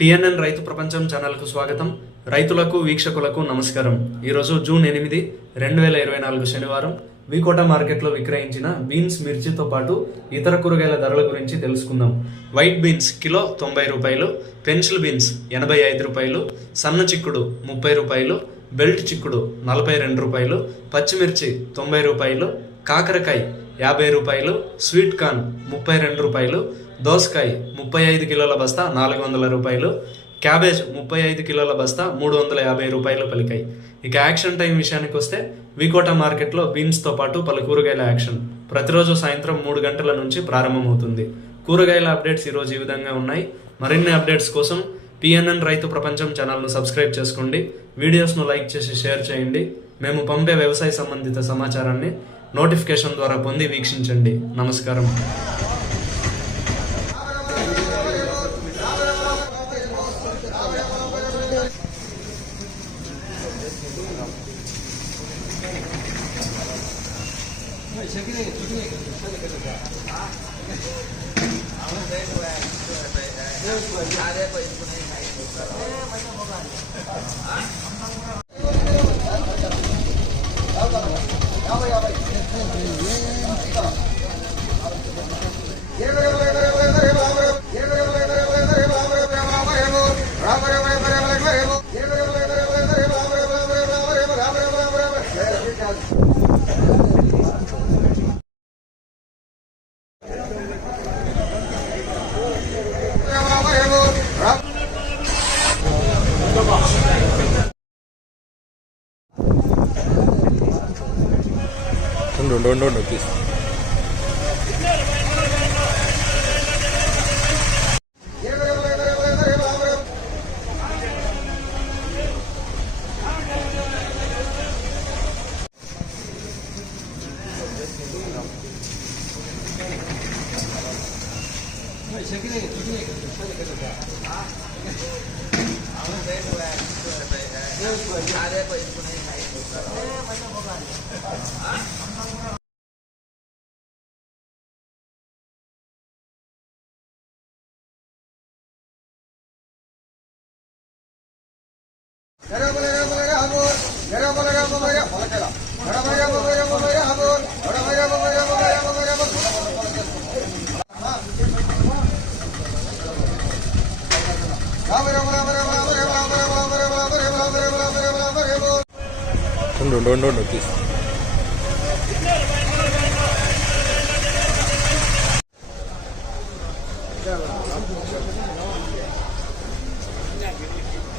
PNN రైతు ప్రపంచం ఛానల్కు స్వాగతం. రైతులకు వీక్షకులకు నమస్కారం. ఈరోజు జూన్ ఎనిమిది రెండు వేల ఇరవై నాలుగు శనివారం. వికోట మార్కెట్లో విక్రయించిన బీన్స్ మిర్చితో పాటు ఇతర కూరగాయల ధరల గురించి తెలుసుకుందాం. వైట్ బీన్స్ కిలో తొంభై రూపాయలు పెన్సిల్ బీన్స్ ఎనభై ఐదు రూపాయలు సన్న చిక్కుడు ముప్పై రూపాయలు బెల్ట్ చిక్కుడు నలభై రెండు రూపాయలు పచ్చిమిర్చి తొంభై రూపాయలు కాకరకాయ యాభై రూపాయలు స్వీట్ కార్న్ ముప్పై రెండు రూపాయలు దోసకాయ ముప్పై ఐదు కిలోల బస్తా నాలుగు వందల రూపాయలు క్యాబేజ్ ముప్పై ఐదు కిలోల బస్తా మూడు వందల యాభై రూపాయలు పలికాయి. ఇక యాక్షన్ టైం విషయానికి వస్తే వికోట మార్కెట్లో బీన్స్తో పాటు పలు కూరగాయల యాక్షన్. ప్రతిరోజు సాయంత్రం మూడు గంటల నుంచి ప్రారంభమవుతుంది. కూరగాయల అప్డేట్స్ ఈరోజు ఈ విధంగా ఉన్నాయి. మరిన్ని అప్డేట్స్ కోసం పిఎన్ఎన్ రైతు ప్రపంచం ఛానల్ను సబ్స్క్రైబ్ చేసుకోండి. వీడియోస్ను లైక్ చేసి షేర్ చేయండి. మేము పంపే వ్యవసాయ సంబంధిత సమాచారాన్ని నోటిఫికేషన్ ద్వారా పొంది వీక్షించండి. నమస్కారం. ఉండు ఉండు ఉండు ఉండు తీసు అదే ఉండు don't don't don't please Yeah,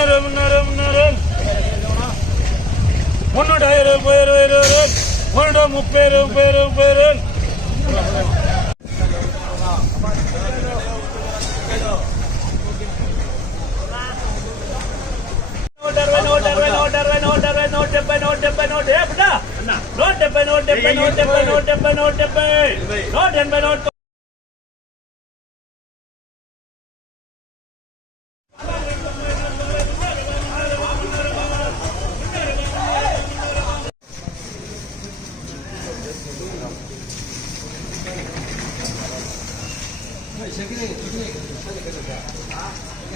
முன்னேறு முன்னேறு முன்னேறு முன்னூறு ஐயரு பேரு இருபது முன்னூறு முப்பேரு பேரு பேரு நூற்றம்பது நூற்றம்பது நூற்றம்பது நூற்றம்பது நூற்றம்பது நூற்றம்பது நூற்றம்பது